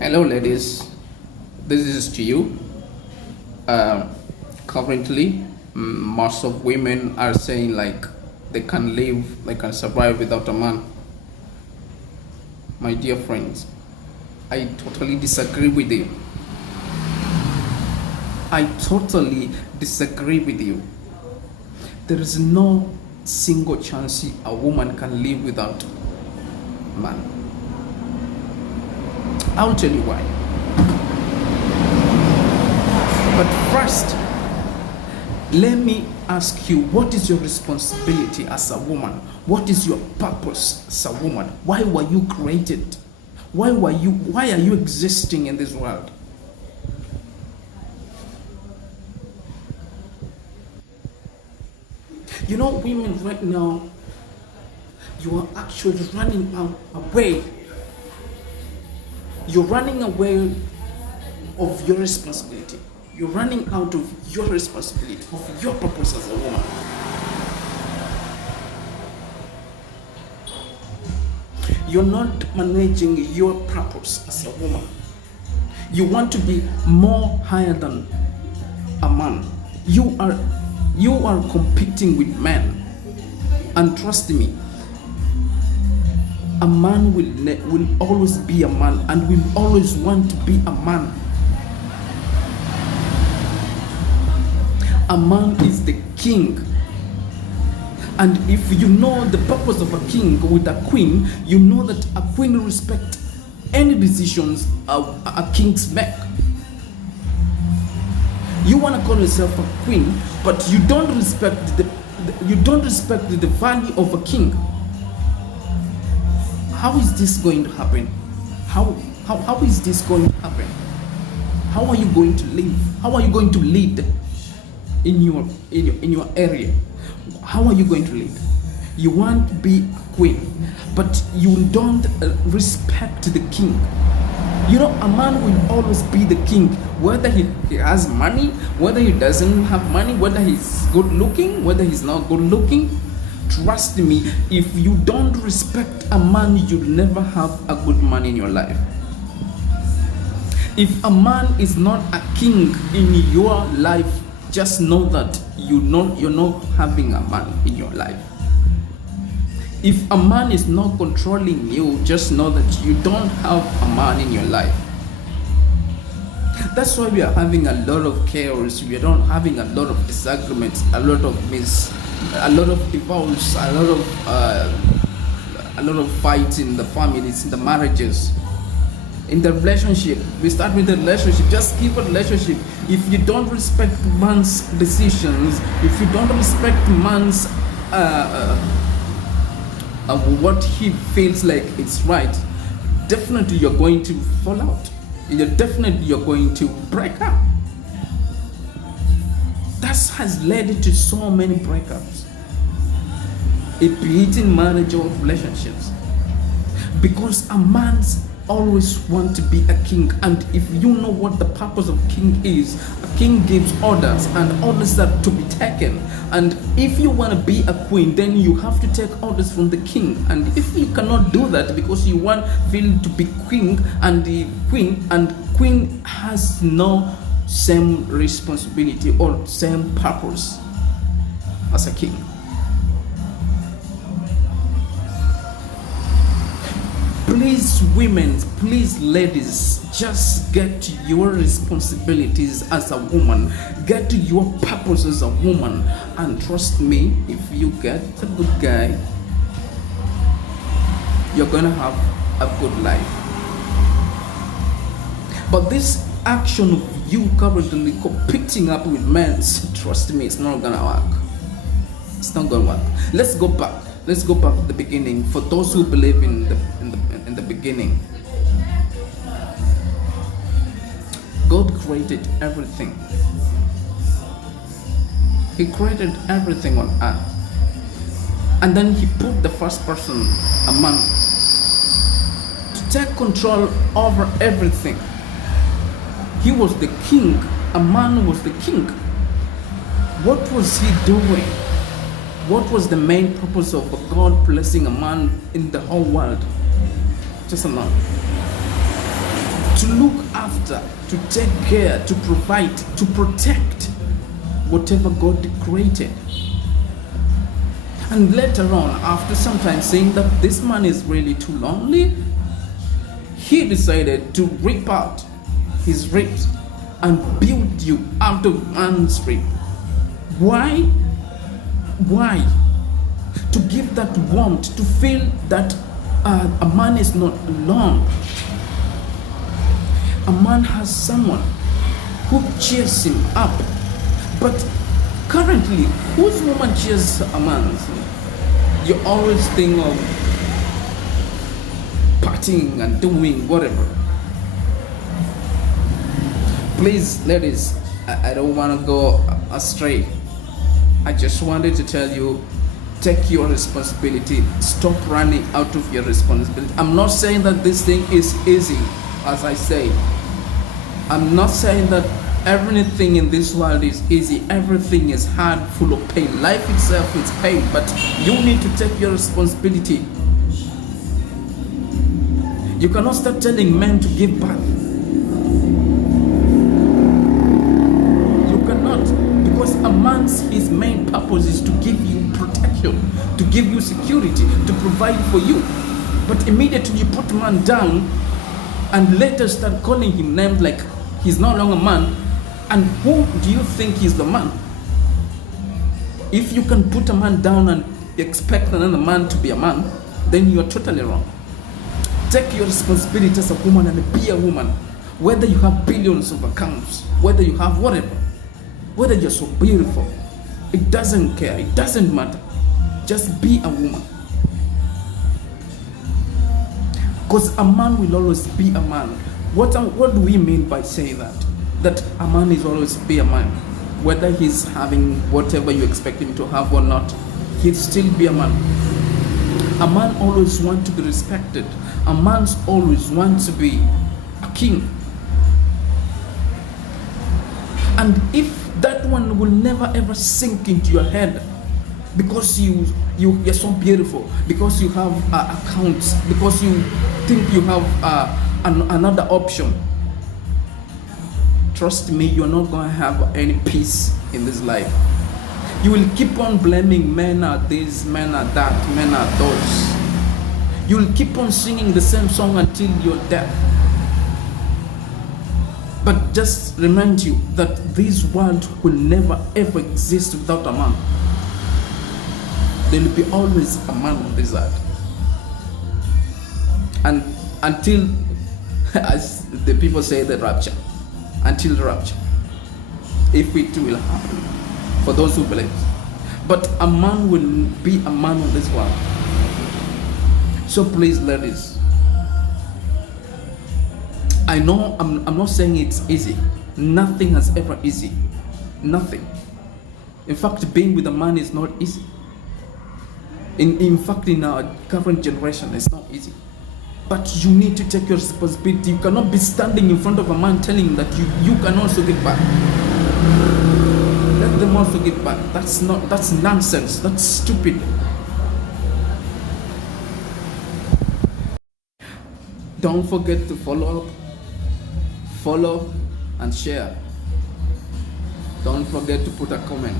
Hello, ladies. This is to you. Uh, Currently, most of women are saying like they can survive without a man. My dear friends, I totally disagree with you. I totally disagree with you. There is no single chance a woman can live without a man. I'll tell you why. But first, let me ask you, what is your responsibility as a woman? What is your purpose as a woman? Why were you created? Why are you existing in this world? You know, women right now, you are actually running away. You're running away of your responsibility. You're running out of your responsibility, of your purpose as a woman. You're not managing your purpose as a woman. You want to be more higher than a man. You are competing with men. And trust me, a man will always be a man and will always want to be a man. A man is the king. And if you know the purpose of a king with a queen, you know that a queen will respect any decisions a king's make. You want to call yourself a queen, but you don't respect the value of a king. How is this going to happen? How is this going to happen? How are you going to live? How are you going to lead in your area? How are you going to lead? You want to be a queen, but you don't respect the king. You know, a man will always be the king, whether he has money, whether he doesn't have money, whether he's good looking, whether he's not good looking. Trust me, if you don't respect a man, you'll never have a good man in your life. If a man is not a king in your life, just know that you're not having a man in your life. If a man is not controlling you, just know that you don't have a man in your life. That's why we are having a lot of chaos. We are not having a lot of disagreements, a lot of divorce, a lot of fights in the families, in the marriages, in the relationship. We start with the relationship. Just keep a relationship. If you don't respect man's decisions, if you don't respect man's what he feels like it's right, definitely you're going to fall out. You're going to break up. That has led to so many breakups, be it in marriage or relationships, because a man's always want to be a king. And if you know what the purpose of king is, a king gives orders, and orders are to be taken. And if you want to be a queen, then you have to take orders from the king. And if you cannot do that because you want feel to be king, and the queen has no same responsibility or same purpose as a king. Please, women, please, ladies, just get to your responsibilities as a woman. Get to your purpose as a woman. And trust me, if you get a good guy, you're gonna have a good life. But this action of you currently competing up with men, trust me, it's not gonna work. It's not gonna work. Let's go back to the beginning. For those who believe in the beginning, God created everything. He created everything on earth, and then he put the first person, a man, to take control over everything. He was the king. A man was the king. What was he doing? What was the main purpose of God placing a man in the whole world? Just a man. to look after, to take care, to provide, to protect whatever God created. And later on, after some time saying that this man is really too lonely, he decided to rip out his ribs and build you out of man's rib. Why? Why? To give that warmth, to feel that a man is not alone. A man has someone who cheers him up. But currently, whose woman cheers a man? You always think of partying and doing whatever. Please, ladies, I don't want to go astray. I just wanted to tell you, take your responsibility. Stop running out of your responsibility. I'm not saying that this thing is easy, as I say. I'm not saying that everything in this world is easy. Everything is hard, full of pain. Life itself is pain, but you need to take your responsibility. You cannot start telling men to give birth. You cannot, because a man's his main purpose is to give you protection, to give you security, to provide for you. But immediately you put a man down and later start calling him names like he's no longer a man. And who do you think is the man? If you can put a man down and expect another man to be a man, then you're totally wrong. Take your responsibility as a woman and be a woman. Whether you have billions of accounts, whether you have whatever, whether you're so beautiful, it doesn't care, it doesn't matter. Just be a woman. Because a man will always be a man. What do we mean by saying that? That a man is always be a man. Whether he's having whatever you expect him to have or not, he'll still be a man. A man always wants to be respected. A man always wants to be a king. And if that one will never ever sink into your head, because you're so beautiful, because you have accounts, because you think you have another option, trust me, you're not going to have any peace in this life. You will keep on blaming men are this, men are that, men are those. You will keep on singing the same song until you're dead. But just remind you that this world will never ever exist without a man. There will be always a man on this earth. And until, as the people say, the rapture. Until the rapture. If it will happen. For those who believe. But a man will be a man on this world. So please, ladies, I know I'm not saying it's easy. Nothing has ever easy. Nothing. In fact, being with a man is not easy. In fact, in our current generation, it's not easy. But you need to take your responsibility. You cannot be standing in front of a man telling him that you can also give back. Let them also give back. That's nonsense. That's stupid. Don't forget to follow and share. Don't forget to put a comment.